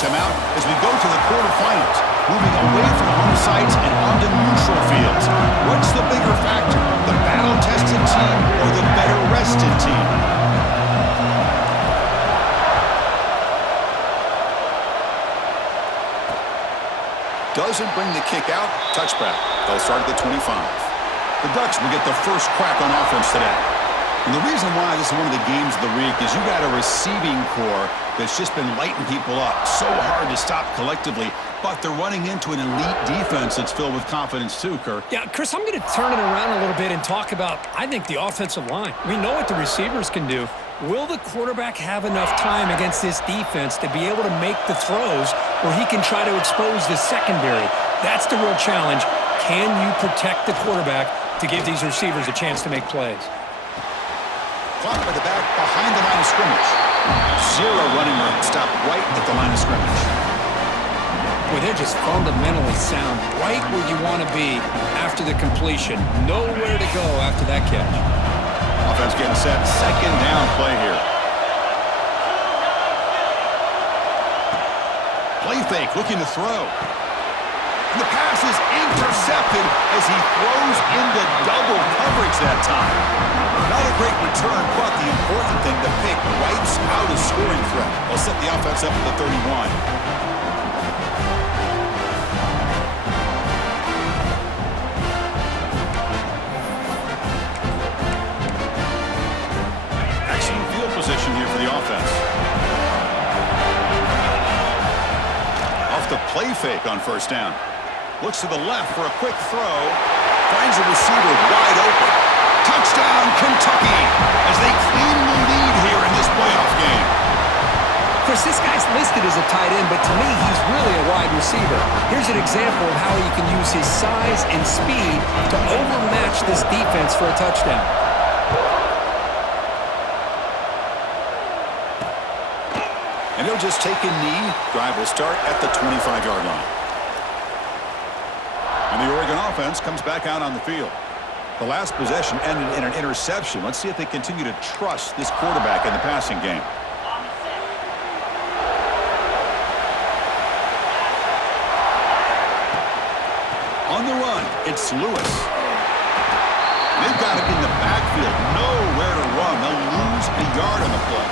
timeout as we go to the quarterfinals, moving away from home sites and onto neutral fields. What's the bigger factor, the battle-tested team or the better-rested team? Doesn't bring the kick out. Touchback. They'll start at the 25. The Ducks will get the first crack on offense today. And the reason why this is one of the games of the week is you got a receiving core that's just been lighting people up. So hard to stop collectively, but they're running into an elite defense that's filled with confidence too, Kirk. Yeah, Chris, I'm going to turn it around a little bit and talk about, I think, the offensive line. We know what the receivers can do. Will the quarterback have enough time against this defense to be able to make the throws where he can try to expose the secondary? That's the real challenge. Can you protect the quarterback to give these receivers a chance to make plays? Caught by the back behind the line of scrimmage. Zero running room. Stopped right at the line of scrimmage. Well, they're just fundamentally sound, right where you want to be after the completion. Nowhere to go after that catch. Offense getting set. Second down play here. Play fake, looking to throw. And the pass is intercepted as he throws into double coverage that time. Not a great return, but the important thing, the pick wipes out a scoring threat. They'll set the offense up at the 31. Excellent field position here for the offense. Off the play fake on first down. Looks to the left for a quick throw. Finds a receiver wide open. Touchdown, Kentucky, as they claim the lead here in this playoff game. Chris, this guy's listed as a tight end, but to me, he's really a wide receiver. Here's an example of how he can use his size and speed to overmatch this defense for a touchdown. And he'll just take a knee. Drive will start at the 25-yard line. And the Oregon offense comes back out on the field. The last possession ended in an interception. Let's see if they continue to trust this quarterback in the passing game. On the run, it's Lewis. They've got him in the backfield. Nowhere to run. They'll lose a yard on the play.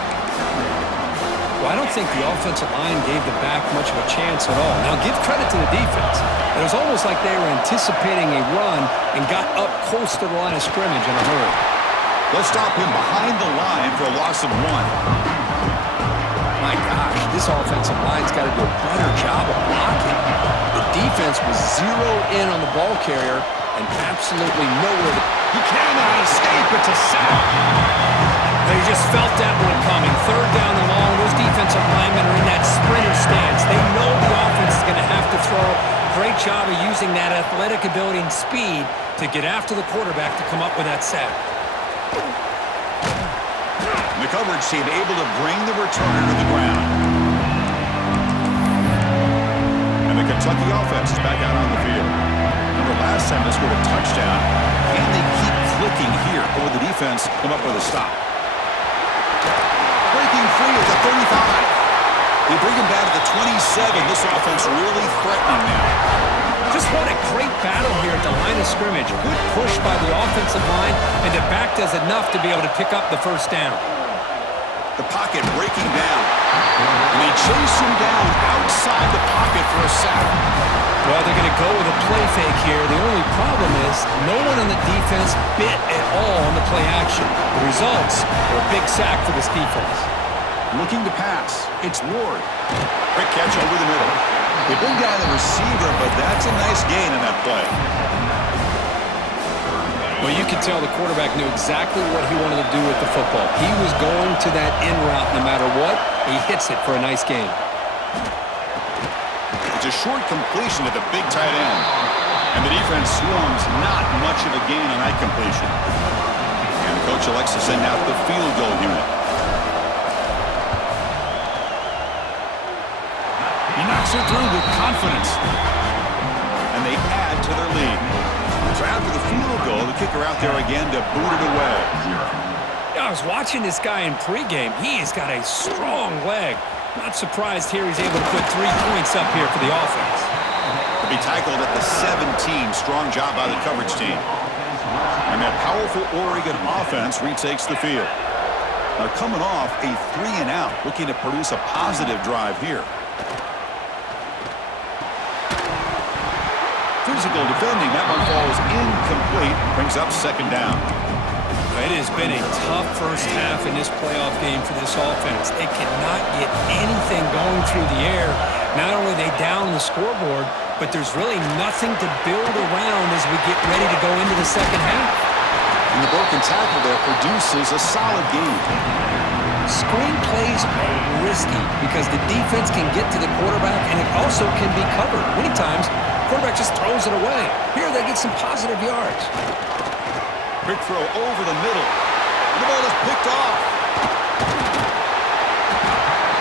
Well, I don't think the offensive line gave the back much of a chance at all. Now, give credit to the defense. It was almost like they were anticipating a run and got up close to the line of scrimmage in a hurry. They'll stop him behind the line for a loss of 1. My gosh, this offensive line's got to do a better job of blocking. The defense was zeroed in on the ball carrier and absolutely nowhere to... He cannot escape. It's a sack. They just felt that one coming. Third down and long. Those defensive linemen are in that sprinter stance. They know the offense is going to have to throw. Great job of using that athletic ability and speed to get after the quarterback to come up with that sack. The coverage team able to bring the returner to the ground. And the Kentucky offense is back out on the field. Remember last time they scored a touchdown. Can they keep clicking here, or will the defense come up with a stop? Breaking free at the 35. They bring him back to the 27. This offense really threatening now. Just what a great battle here at the line of scrimmage. Good push by the offensive line, and the back does enough to be able to pick up the first down. The pocket breaking down. And they chase him down outside the pocket for a sack. Well, they're going to go with a play fake here. The only problem is no one on the defense bit at all on the play action. The results are a big sack for this defense. Looking to pass. It's Ward. Quick catch over the middle. They bring down the receiver, but that's a nice gain in that play. Well, you could tell the quarterback knew exactly what he wanted to do with the football. He was going to that in route no matter what. He hits it for a nice gain. It's a short completion to the big tight end. And the defense swarms not much of a gain on that completion. And the coach elects to send out the field goal unit. He knocks it through with confidence. And they add to their lead. So after the field goal, the kicker out there again to boot it away. I was watching this guy in pregame. He has got a strong leg. Not surprised here he's able to put 3 points up here for the offense. To be tackled at the 17. Strong job by the coverage team. And that powerful Oregon offense retakes the field. Now coming off a 3-and-out, looking to produce a positive drive here. Physical defending. That one falls incomplete. Brings up second down. It has been a tough first half in this playoff game for this offense. They cannot get anything going through the air. Not only are they down the scoreboard, but there's really nothing to build around as we get ready to go into the second half. And the broken tackle there produces a solid game. Screen plays are risky because the defense can get to the quarterback and it also can be covered. Many times, the quarterback just throws it away. Here, they get some positive yards. Quick throw over the middle. The ball is picked off.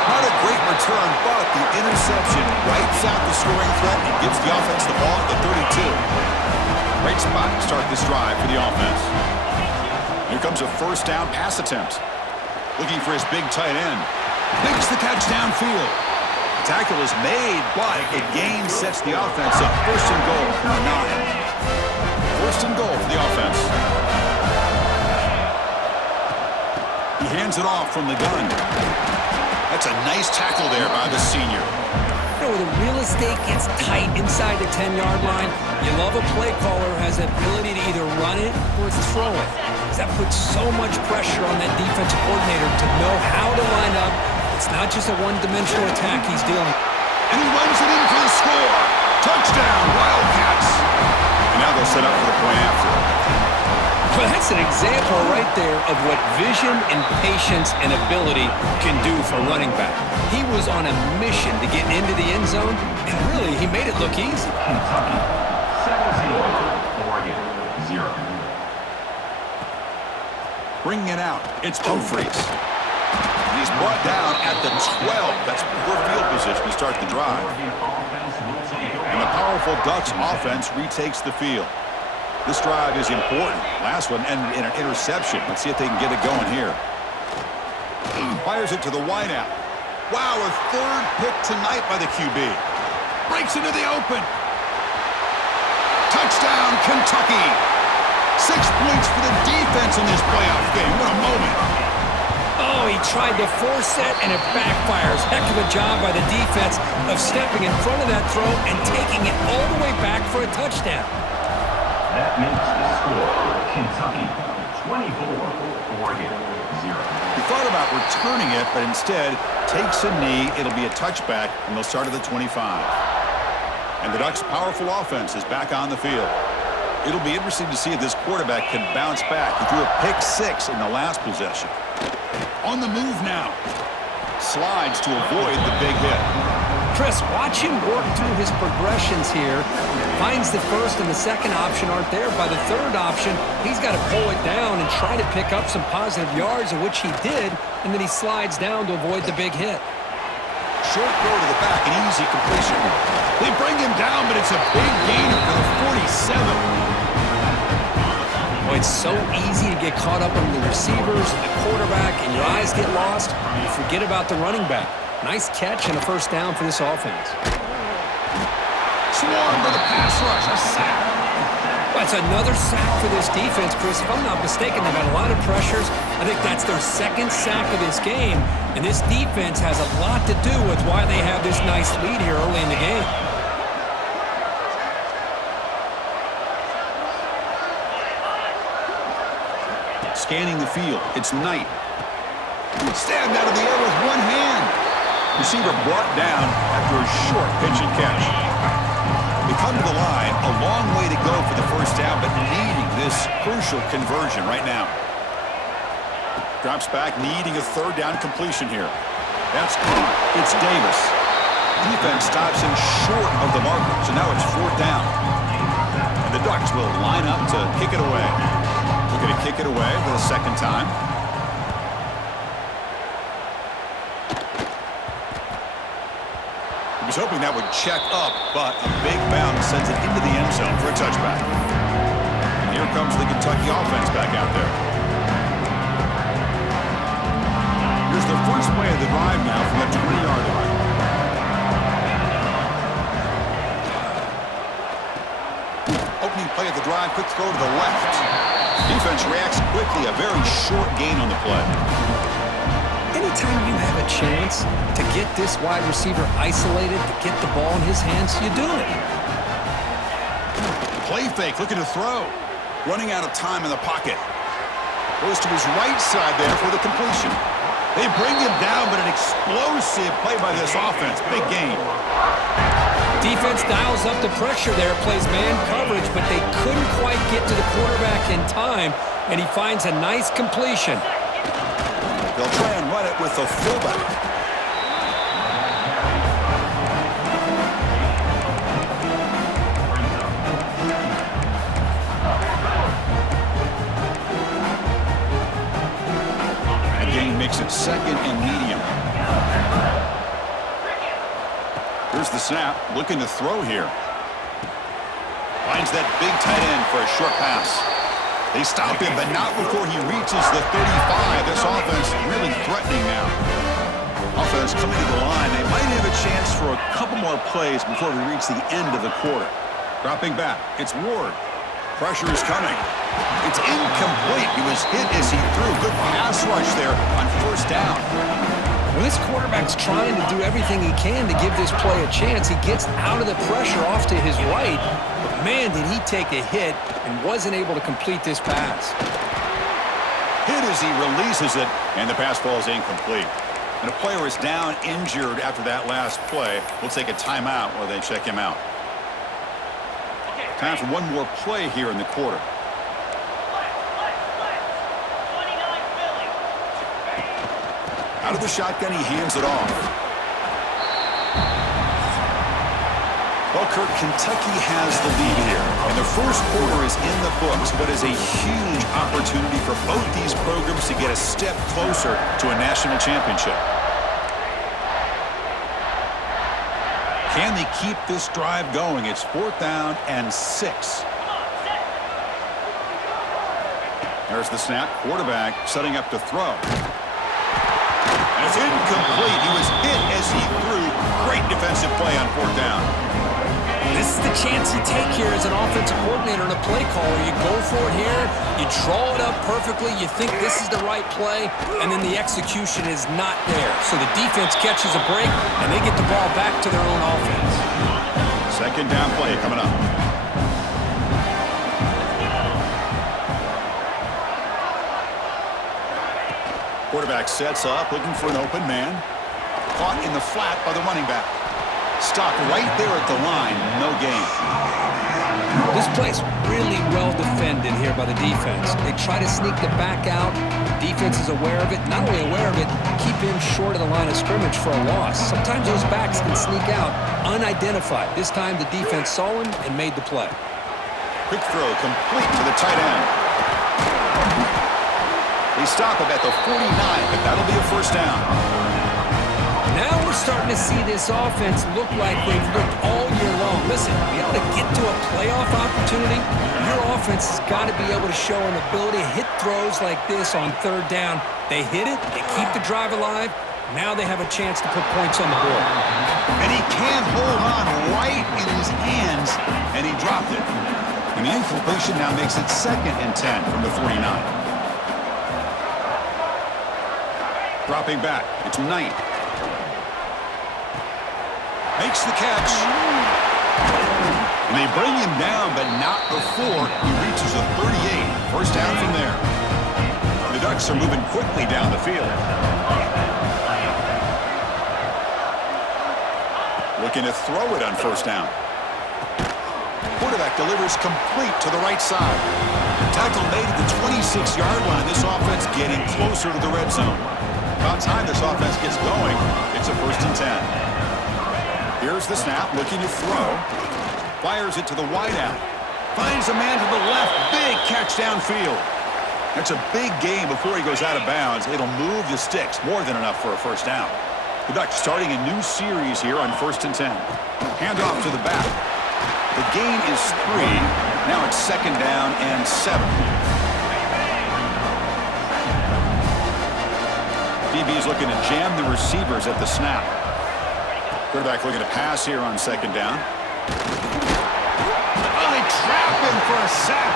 Not a great return, but the interception wipes out the scoring threat and gives the offense the ball at the 32. Great spot to start this drive for the offense. Here comes a first down pass attempt. Looking for his big tight end. Makes the catch downfield. Tackle is made, but a gain sets the offense up. First and goal from the 9. First and goal for the offense. He hands it off from the gun. That's a nice tackle there by the senior. You know, where the real estate gets tight inside the 10-yard line, you love a play caller who has the ability to either run it or throw it. Because that puts so much pressure on that defensive coordinator to know how to line up. It's not just a one-dimensional attack he's dealing. And he runs it in for the score. Touchdown, Wildcats. And now they'll set up for the point after. Well, that's an example right there of what vision and patience and ability can do for running back. He was on a mission to get into the end zone, and really, he made it look easy. Kentucky, 7-0, Oregon, 0. Bringing it out, it's Humphreys. He's brought down at the 12. That's poor field position to start the drive. And the powerful Ducks offense retakes the field. This drive is important. Last one ended in an interception. Let's see if they can get it going here. Fires it to the wideout. Wow, a third pick tonight by the QB. Breaks into the open. Touchdown, Kentucky. 6 points for the defense in this playoff game. What a moment. Oh, he tried to force it, and it backfires. Heck of a job by the defense of stepping in front of that throw and taking it all the way back for a touchdown. That makes the score Kentucky 24, Oregon 0. He thought about returning it, but instead takes a knee. It'll be a touchback, and they'll start at the 25. And the Ducks' powerful offense is back on the field. It'll be interesting to see if this quarterback can bounce back. He threw a pick-6 in the last possession. On the move now. Slides to avoid the big hit. Chris, watch him work through his progressions here. Finds the first and the second option aren't there. By the third option, he's got to pull it down and try to pick up some positive yards, of which he did, and then he slides down to avoid the big hit. Short throw to the back, an easy completion. They bring him down, but it's a big gain for the 47. Boy, it's so easy to get caught up on the receivers and the quarterback, and your eyes get lost. You forget about the running back. Nice catch and a first down for this offense. Swarm for the pass rush, a sack. That's another sack for this defense, Chris. If I'm not mistaken, they've had a lot of pressures. I think that's their second sack of this game, and this defense has a lot to do with why they have this nice lead here early in the game. Scanning the field, it's Knight. Stabbed out of the air with one hand. Receiver brought down after a short pitch and catch. They come to the line, a long way to go for the first down, but needing this crucial conversion right now. Drops back, needing a third down completion here. That's caught. It's Davis. Defense stops him short of the marker, so now it's fourth down. And the Ducks will line up to kick it away. Looking to kick it away for the second time. He was hoping that would check up, but a big bounce sends it into the end zone for a touchback. And here comes the Kentucky offense back out there. Here's the first play of the drive now from the 20-yard line. Opening play of the drive, quick throw to the left. Defense reacts quickly, a very short gain on the play. Anytime you have a chance to get this wide receiver isolated, to get the ball in his hands, you do it. Play fake, looking to throw. Running out of time in the pocket. Goes to his right side there for the completion. They bring him down, but an explosive play by this offense. Big game. Defense dials up the pressure there, plays man coverage, but they couldn't quite get to the quarterback in time, and he finds a nice completion. They'll try and run it with the fullback. The gain makes it second and medium. Here's the snap, looking to throw here. Finds that big tight end for a short pass. They stop him, but not before he reaches the 35. This offense really threatening now. Offense coming to the line. They might have a chance for a couple more plays before we reach the end of the quarter. Dropping back, it's Ward. Pressure is coming. It's incomplete. He was hit as he threw. Good pass rush there on first down. When this quarterback's trying to do everything he can to give this play a chance, he gets out of the pressure off to his right, but man, did he take a hit and wasn't able to complete this pass. Hit as he releases it, and the pass falls incomplete. And a player is down injured after that last play. We'll take a timeout while they check him out. Time for one more play here in the quarter. Out of the shotgun, he hands it off. Well, Kirk, Kentucky has the lead here. And the first quarter is in the books, but is a huge opportunity for both these programs to get a step closer to a national championship. Can they keep this drive going? It's 4th down and 6. There's the snap. Quarterback setting up to throw. And it's incomplete. He was hit as he threw. Great defensive play on 4th down. This is the chance you take here as an offensive coordinator and a play caller. You go for it here, you draw it up perfectly, you think this is the right play, and then the execution is not there. So the defense catches a break, and they get the ball back to their own offense. Second down play coming up. Quarterback sets up, looking for an open man. Caught in the flat by the running back. Stopped right there at the line, no gain. This play's really well defended here by the defense. They try to sneak the back out. The defense is aware of it. Not only aware of it, keep him short of the line of scrimmage for a loss. Sometimes those backs can sneak out unidentified. This time the defense saw him and made the play. Quick throw complete to the tight end. They stop him at the 49, but that'll be a first down. Now we're starting to see this offense look like they've looked all year long. Listen, to be able to get to a playoff opportunity, your offense has got to be able to show an ability to hit throws like this on 3rd down. They hit it, they keep the drive alive. Now they have a chance to put points on the board. And he can't hold on right in his hands, and he dropped it. And the incompletion now makes it 2nd and 10 from the 49. Dropping back, it's Knight. Makes the catch. And they bring him down, but not before he reaches the 38. First down from there. The Ducks are moving quickly down the field. Looking to throw it on first down. Quarterback delivers complete to the right side. Tackle made at the 26-yard line. This offense getting closer to the red zone. About time this offense gets going. It's a 1st and 10. Here's the snap, looking to throw. Fires it to the wideout. Finds a man to the left. Big catch downfield. That's a big gain before he goes out of bounds. It'll move the sticks. More than enough for a first down. The Ducks starting a new series here on 1st and 10. Handoff to the back. The gain is 3. Now it's 2nd down and 7. DB's looking to jam the receivers at the snap. Quarterback looking to pass here on second down. Oh, they trap him for a sack.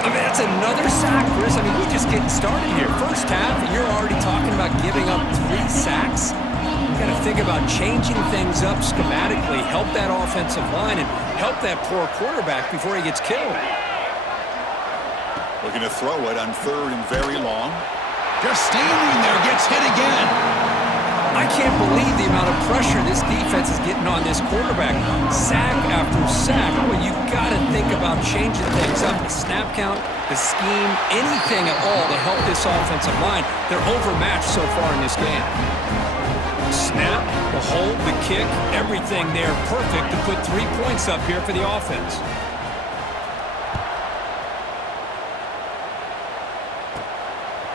I mean, that's another sack, Chris. I mean, we're just getting started here. First half, and you're already talking about giving up 3 sacks. You got to think about changing things up schematically, help that offensive line, and help that poor quarterback before he gets killed. Looking to throw it on 3rd and very long. Just standing there, gets hit again. I can't believe the amount of pressure this defense is getting on this quarterback. Sack after sack. Well, you got to think about changing things up. The snap count, the scheme, anything at all to help this offensive line. They're overmatched so far in this game. Snap, the hold, the kick, everything there perfect to put 3 points up here for the offense.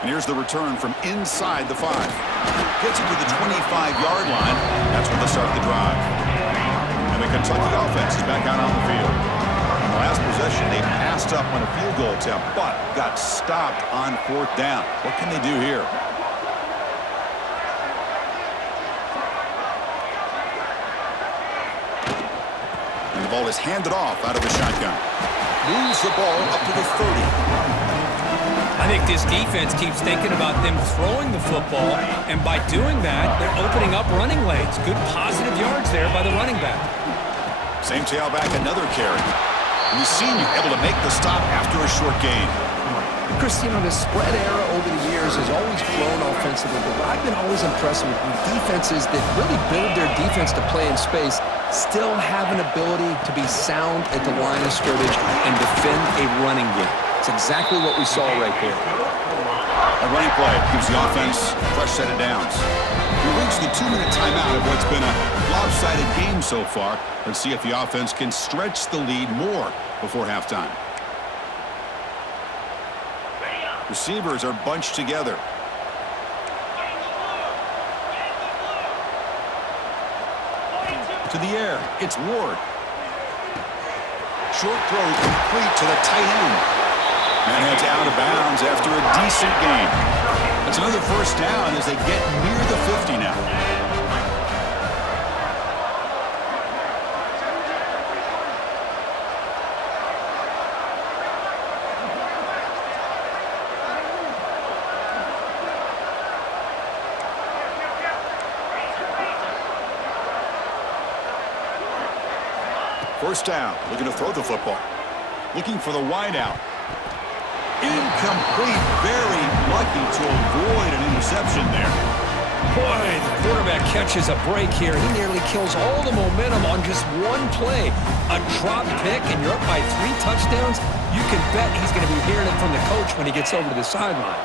And here's the return from inside the 5. Gets it to the 25-yard line. That's when they start the drive. And the Kentucky offense is back out on the field. In the last possession, they passed up on a field goal attempt, but got stopped on 4th down. What can they do here? And the ball is handed off out of the shotgun. Moves the ball up to the 30. I think this defense keeps thinking about them throwing the football, and by doing that, they're opening up running lanes. Good positive yards there by the running back. Same tailback, another carry. And we've seen you able to make the stop after a short gain. Chris, the spread era over the years has always grown offensively, but what I've been always impressed with defenses that really build their defense to play in space still have an ability to be sound at the line of scrimmage and defend a running game. It's exactly what we saw right there. A running play gives the offense a fresh set of downs. We reached the 2-minute timeout of what's been a lopsided game so far. Let's see if the offense can stretch the lead more before halftime. Receivers are bunched together. To the air, it's Ward. Short throw complete to the tight end. And it's out of bounds after a decent gain. That's another first down as they get near the 50 now. First down, looking to throw the football. Looking for the wideout. Incomplete, very lucky to avoid an interception there. Boy, the quarterback catches a break here. He nearly kills all the momentum on just one play. A drop pick, and you're up by 3 touchdowns. You can bet he's going to be hearing it from the coach when he gets over to the sideline.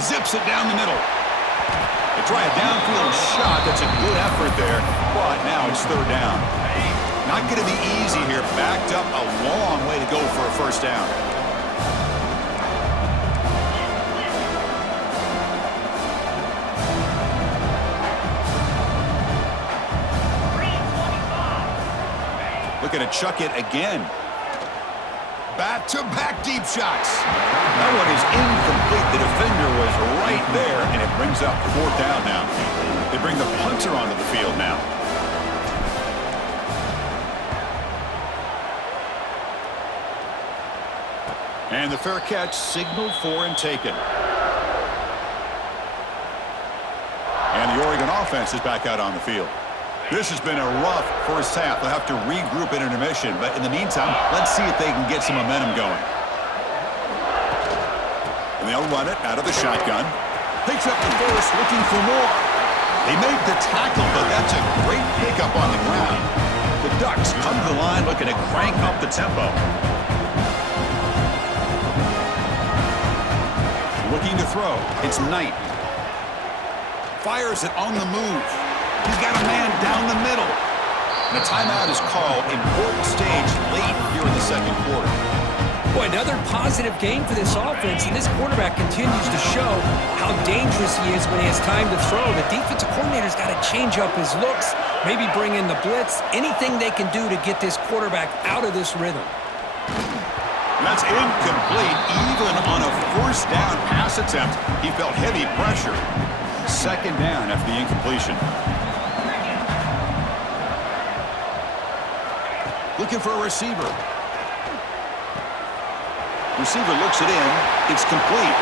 Zips it down the middle. They try a downfield shot. That's a good effort there, but now it's 3rd down. Not going to be easy here. Backed up a long way to go for a first down. Looking to chuck it again. Back-to-back deep shots. That one is incomplete. The defender was right there, and it brings up 4th down now. They bring the punter onto the field now. And the fair catch signaled for and taken. And the Oregon offense is back out on the field. This has been a rough first half. They'll have to regroup in intermission, but in the meantime, let's see if they can get some momentum going. And they'll run it out of the shotgun. Picks up the first, looking for more. They make the tackle, but that's a great pickup on the ground. The Ducks come to the line looking to crank up the tempo. Looking to throw. It's Knight. Fires it on the move. He's got a man down the middle. And a timeout is called. Important stage late here in the second quarter. Boy, another positive game for this offense, and this quarterback continues to show how dangerous he is when he has time to throw. The defensive coordinator's got to change up his looks, maybe bring in the blitz, anything they can do to get this quarterback out of this rhythm. That's incomplete. Even on a first down pass attempt, he felt heavy pressure. Second down after the incompletion. Looking for a receiver. Receiver looks it in. It's complete.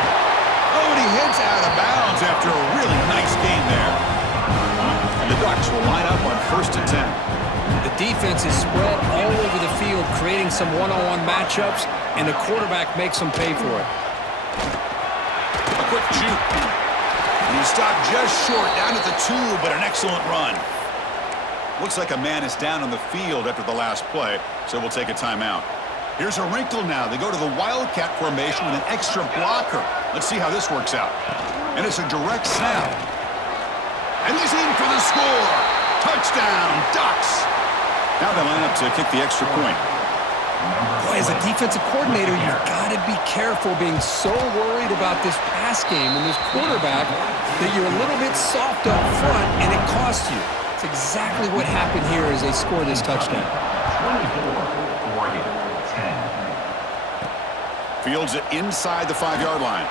Oh, and he heads out of bounds after a really nice game there. And the Ducks will line up on 1st and 10. The defense is spread all over the field, creating some one-on-one matchups, and the quarterback makes them pay for it. A quick juke. And he stopped just short, down at the 2, but an excellent run. Looks like a man is down on the field after the last play, so we'll take a timeout. Here's a wrinkle now. They go to the Wildcat formation with an extra blocker. Let's see how this works out. And it's a direct snap. And he's in for the score. Touchdown, Ducks. Now they line up to kick the extra point. Boy, as a defensive coordinator, you've got to be careful being so worried about this pass game and this quarterback that you're a little bit soft up front, and it costs you. It's exactly what happened here as they score this touchdown. 24, Oregon, 10. Fields it inside the 5-yard line.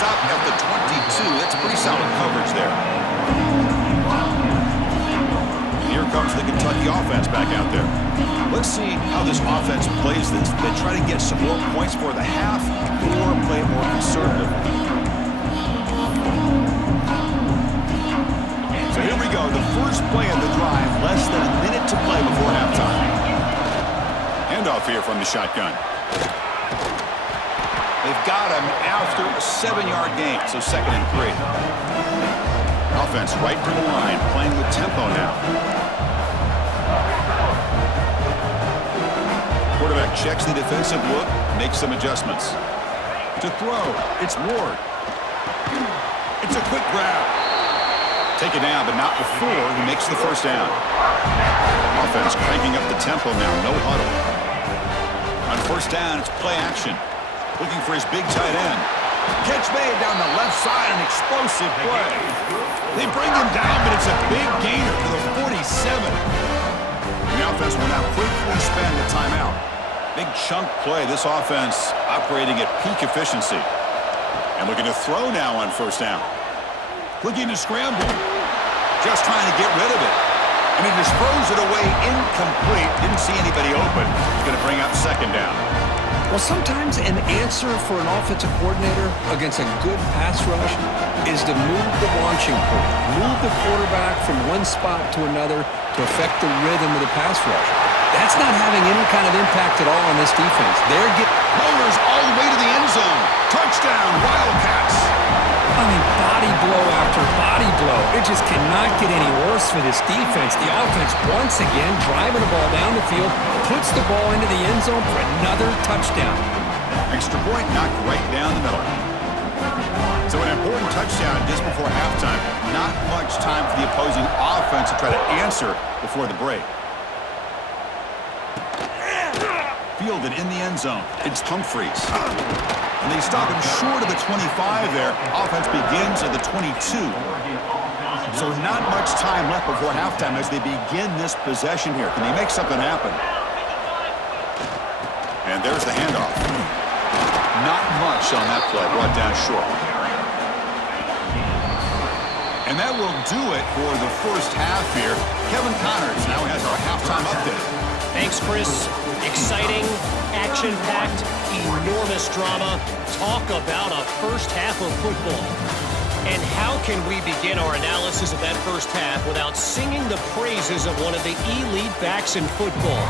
Stop at the 22. That's pretty solid coverage there. Here comes the Kentucky offense back out there. Let's see how this offense plays this. They try to get some more points for the half or play more conservative. So here we go. The first play of the drive, less than a minute to play before halftime. Handoff here from the shotgun. They've got him after a 7-yard gain, so 2nd and 3. Offense right to the line, playing with tempo now. Quarterback checks the defensive look, makes some adjustments. To throw, it's Ward. It's a quick grab. Take it down, but not before he makes the first down. Offense cranking up the tempo now, no huddle. On 1st down, it's play action. Looking for his big tight end. Catch made down the left side, an explosive play. They bring him down, but it's a big gainer to the 47. The offense will now quickly spend the timeout. Big chunk play. This offense operating at peak efficiency. And looking to throw now on 1st down. Looking to scramble. Just trying to get rid of it. And he just throws it away incomplete. Didn't see anybody open. He's going to bring up 2nd down. Well, sometimes an answer for an offensive coordinator against a good pass rush is to move the launching point, move the quarterback from one spot to another to affect the rhythm of the pass rush. That's not having any kind of impact at all on this defense. They're getting Motors all the way to the end zone. Touchdown, Wildcats. I mean, body blow after body blow. It just cannot get any worse for this defense. The offense, once again, driving the ball down the field, puts the ball into the end zone for another touchdown. Extra point knocked right down the middle. So an important touchdown just before halftime. Not much time for the opposing offense to try to answer before the break. Fielded in the end zone. It's Humphreys. And they stop him short of the 25 there. Offense begins at the 22. So not much time left before halftime as they begin this possession here. Can they make something happen? And there's the handoff. Not much on that play. Brought down short. And that will do it for the first half here. Kevin Connors now has our halftime update. Thanks, Chris. Exciting, action-packed, enormous drama. Talk about a first half of football. And how can we begin our analysis of that first half without singing the praises of one of the elite backs in football?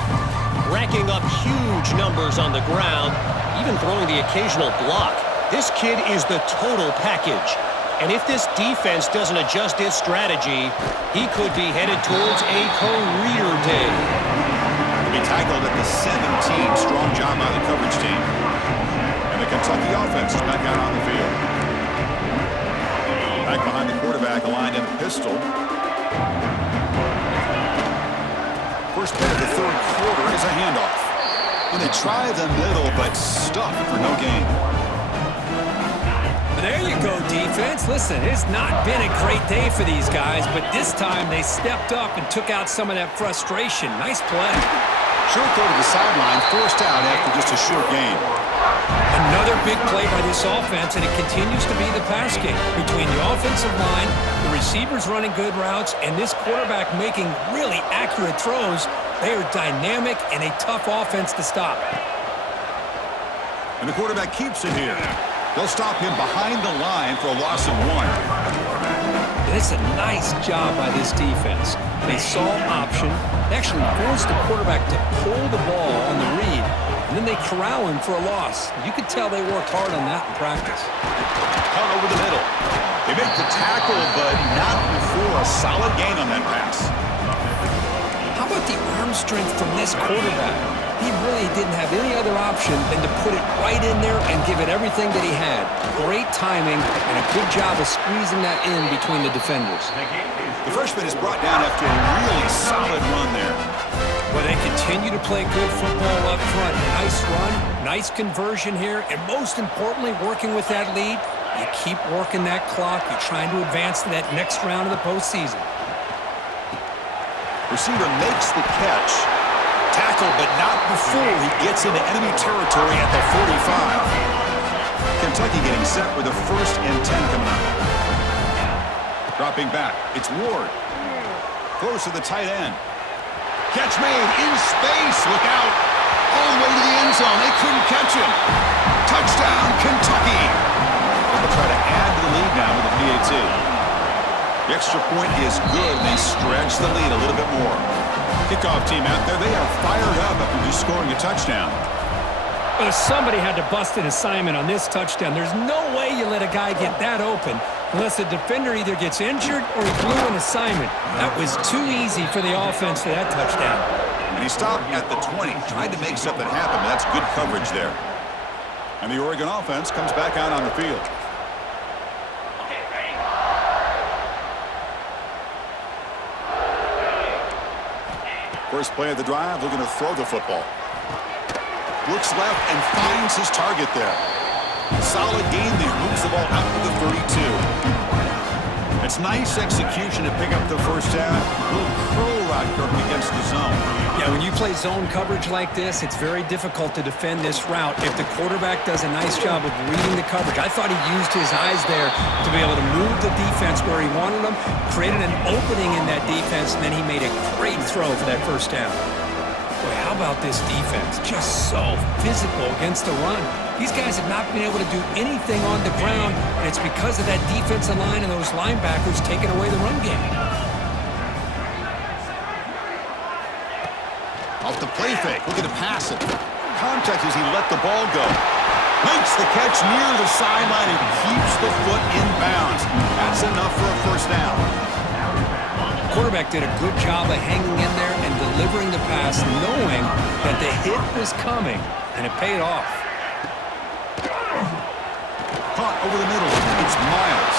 Racking up huge numbers on the ground, even throwing the occasional block. This kid is the total package. And if this defense doesn't adjust its strategy, he could be headed towards a career day. Be tackled at the 17. Strong job by the coverage team. And the Kentucky offense is back out on the field. Back behind the quarterback, aligned in a pistol. First play of the 3rd quarter is a handoff. And they try the middle, but stuffed for no gain. There you go, defense. Listen, it's not been a great day for these guys, but this time they stepped up and took out some of that frustration. Nice play. Short throw to the sideline, forced out after just a short gain. Another big play by this offense, and it continues to be the pass game. Between the offensive line, the receivers running good routes, and this quarterback making really accurate throws, they are dynamic and a tough offense to stop. And the quarterback keeps it here. They'll stop him behind the line for a loss of 1. And it's a nice job by this defense. They saw option. They actually forced the quarterback to pull the ball on the read, and then they corral him for a loss. You could tell they worked hard on that in practice. Caught over the middle. They make the tackle, but not before a solid gain on that pass. How about the arm strength from this quarterback? He really didn't have any other option than to put it right in there and give it everything that he had. Great timing and a good job of squeezing that in between the defenders. The freshman is brought down after a really solid run there. But they continue to play good football up front. Nice run, nice conversion here, and most importantly, working with that lead, you keep working that clock. You're trying to advance to that next round of the postseason. Receiver makes the catch. Tackled, but not before he gets into enemy territory at the 45. Kentucky getting set with a 1st and 10 coming up. Dropping back, it's Ward. Throws to the tight end. Catch made in space. Look out. All the way to the end zone. They couldn't catch him. Touchdown, Kentucky. They'll try to add to the lead now with the PAT. The extra point is good, and they stretch the lead a little bit more. Kickoff team out there, they are fired up after just scoring a touchdown. But if somebody had to bust an assignment on this touchdown, there's no way you let a guy get that open unless the defender either gets injured or he blew an assignment. That was too easy for the offense for that touchdown. And he stopped at the 20, tried to make something happen. That's good coverage there. And the Oregon offense comes back out on the field. First play of the drive, looking to throw the football. Looks left and finds his target there. Solid gain there, moves the ball out to the 32. It's nice execution to pick up the first down. A little curl route, Kirk, against the zone. Yeah, when you play zone coverage like this, it's very difficult to defend this route if the quarterback does a nice job of reading the coverage. I thought he used his eyes there to be able to move the defense where he wanted them, created an opening in that defense, and then he made a great throw for that first down. Boy, how about this defense? Just so physical against the run. These guys have not been able to do anything on the ground, and it's because of that defensive line and those linebackers taking away the run game. Off the play fake, looking to pass it. Contact as he let the ball go. Makes the catch near the sideline and keeps the foot in bounds. That's enough for a first down. Quarterback did a good job of hanging in there and delivering the pass, knowing that the hit was coming, and it paid off. Caught over the middle. It's Miles.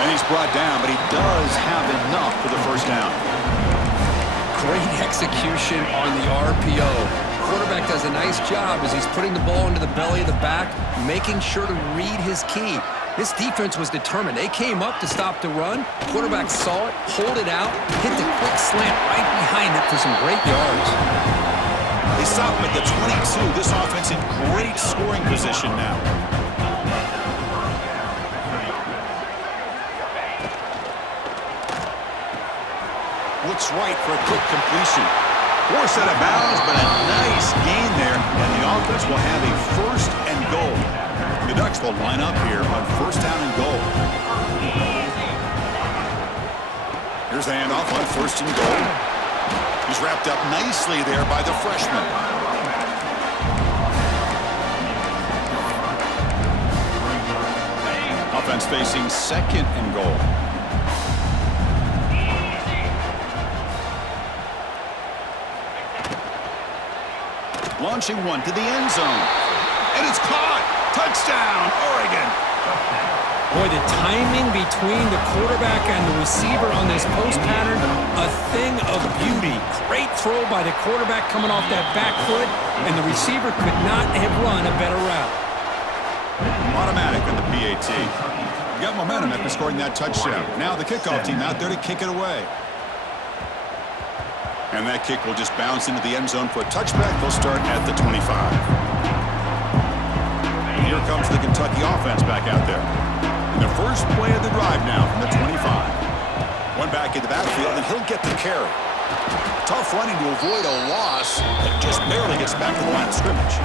And he's brought down, but he does have enough for the first down. Great execution on the RPO. Quarterback does a nice job as he's putting the ball into the belly of the back, making sure to read his key. This defense was determined. They came up to stop the run. Quarterback saw it, pulled it out, hit the quick slant right behind it for some great yards. They stop him at the 22. This offense in great scoring position now. Looks right for a quick completion. Forced out of bounds, but a nice gain there, and the offense will have a 1st and goal. The Ducks will line up here on 1st down and goal. Here's the handoff on 1st and goal. He's wrapped up nicely there by the freshman. Offense facing 2nd and goal. Launching one to the end zone. And it's caught. Touchdown, Oregon. Boy, the timing between the quarterback and the receiver on this post pattern, a thing of beauty. Great throw by the quarterback coming off that back foot, and the receiver could not have run a better route. Automatic on the PAT. Got momentum after scoring that touchdown. Now the kickoff team out there to kick it away. And that kick will just bounce into the end zone for a touchback. They'll start at the 25. Here comes the Kentucky offense back out there. And the first play of the drive now from the 25. One back into that field, and he'll get the carry. Tough running to avoid a loss that just barely gets back to the line of scrimmage.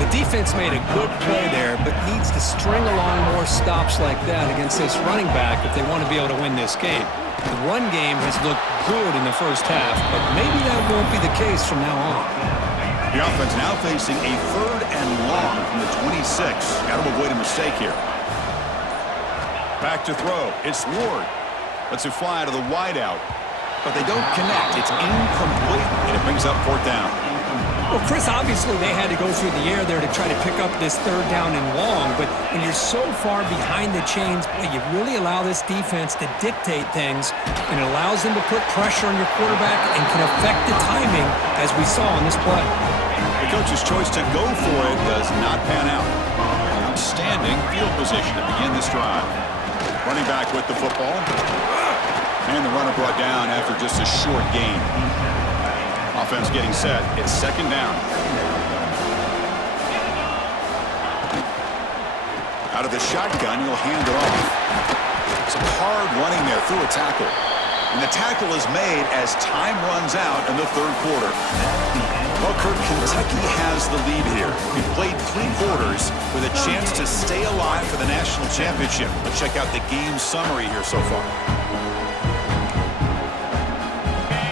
The defense made a good play there, but needs to string along more stops like that against this running back if they want to be able to win this game. The run game has looked good in the first half, but maybe that won't be the case from now on. The offense now facing a 3rd and long from the 26. Got to avoid a mistake here. Back to throw. It's Ward. Lets it fly out of the wideout. But they don't connect. It's incomplete, and it brings up 4th down. Well, Chris, obviously they had to go through the air there to try to pick up this 3rd down and long, but when you're so far behind the chains, boy, you really allow this defense to dictate things, and it allows them to put pressure on your quarterback and can affect the timing, as we saw on this play. The coach's choice to go for it does not pan out. Outstanding field position to begin this drive. Running back with the football. And the runner brought down after just a short gain. Offense getting set. It's 2nd down. Out of the shotgun, he'll hand it off. Some hard running there through a tackle. And the tackle is made as time runs out in the 3rd quarter. Well, Kurt, Kentucky has the lead here. He played 3 quarters with a chance to stay alive for the national championship. Let's check out the game summary here so far.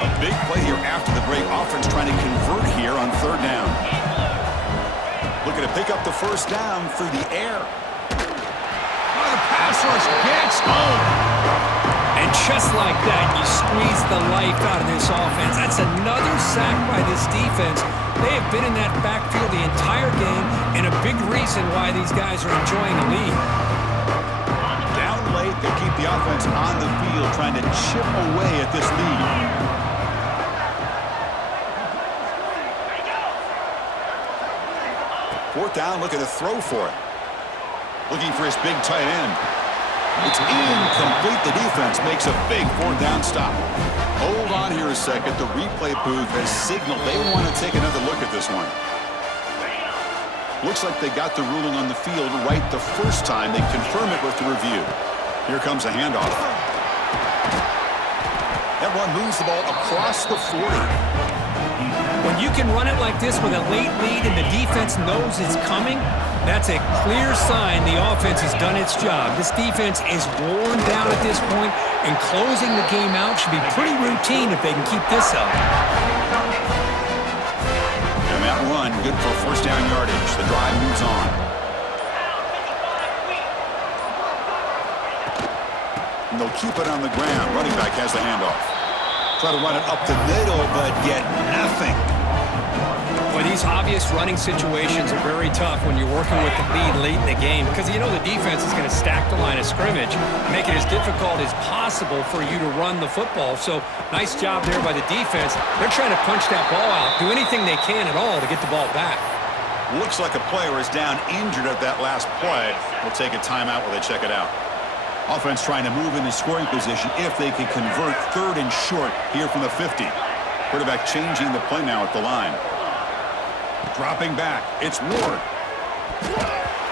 A big play here after the break. Offense trying to convert here on 3rd down. Looking to pick up the 1st down through the air. Oh, the pass rush gets home. And just like that, you squeeze the life out of this offense. That's another sack by this defense. They have been in that backfield the entire game, and a big reason why these guys are enjoying the lead. Down late, they keep the offense on the field, trying to chip away at this lead. Fourth down, looking to throw for it. Looking for his big tight end. It's incomplete. The defense makes a big 4th down stop. Hold on here a second. The replay booth has signaled they want to take another look at this one. Looks like they got the ruling on the field right the first time. They confirm it with the review. Here comes a handoff. That one moves the ball across the 40. When you can run it like this with a late lead and the defense knows it's coming, that's a clear sign the offense has done its job. This defense is worn down at this point, and closing the game out should be pretty routine if they can keep this up. And that run, good for 1st down yardage. The drive moves on. And they'll keep it on the ground. Running back has the handoff. Try to run it up the middle, but get nothing. Boy, these obvious running situations are very tough when you're working with the lead late in the game, because you know the defense is going to stack the line of scrimmage, make it as difficult as possible for you to run the football. So nice job there by the defense. They're trying to punch that ball out, do anything they can at all to get the ball back. Looks like a player is down injured at that last play. We'll take a timeout while they check it out. Offense trying to move into scoring position if they can convert 3rd and short here from the 50. Quarterback changing the play now at the line. Dropping back, it's Ward.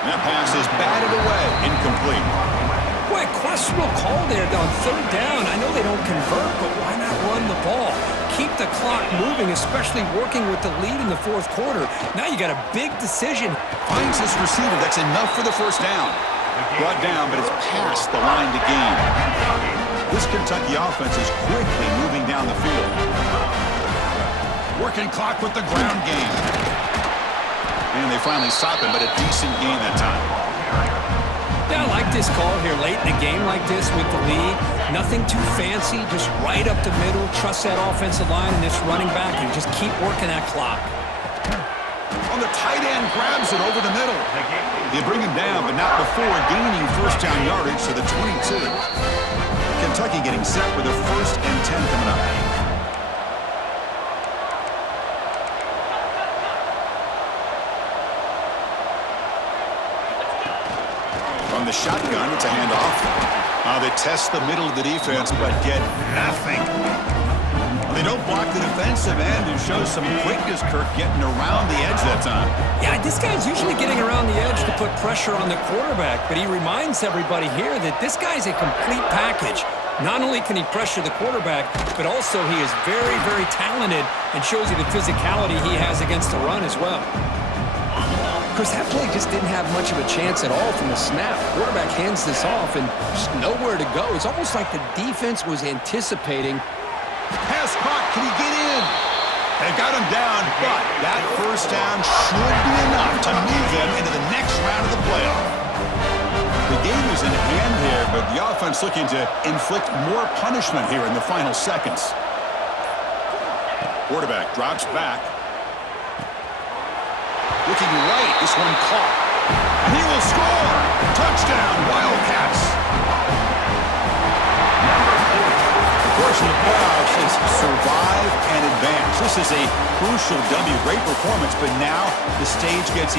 That pass is batted away, incomplete. Boy, questionable call there on 3rd down. I know they don't convert, but why not run the ball? Keep the clock moving, especially working with the lead in the 4th quarter. Now you got a big decision. Finds his receiver, that's enough for the 1st down. Brought down, but it's past the line to gain. This Kentucky offense is quickly moving down the field. Working clock with the ground game. And they finally stop him, but a decent gain that time. Yeah, I like this call here late in a game like this with the lead. Nothing too fancy, just right up the middle. Trust that offensive line and this running back and just keep working that clock. On the tight end, grabs it over the middle. They bring him down, but not before gaining 1st down yardage to the 22. Kentucky getting set with a 1st and 10 coming up. From the shotgun, it's a handoff. They test the middle of the defense, but get nothing. They don't block the defensive end and show some quickness, Kirk, getting around the edge that time. Yeah, this guy's usually getting around the edge to put pressure on the quarterback, but he reminds everybody here that this guy's a complete package. Not only can he pressure the quarterback, but also he is very, very talented and shows you the physicality he has against the run as well. Chris, that play just didn't have much of a chance at all from the snap. Quarterback hands this off and just nowhere to go. It's almost like the defense was anticipating. Pass caught. Can he get in? They got him down, but that first down should be enough to move them into the next round of the playoff. The game is in hand here, but the offense looking to inflict more punishment here in the final seconds. Quarterback drops back. Looking right, this one caught. And he will score! Touchdown, Wildcats! Of course, in the playoffs, it's survive and advance. This is a crucial W. Great performance, but now the stage gets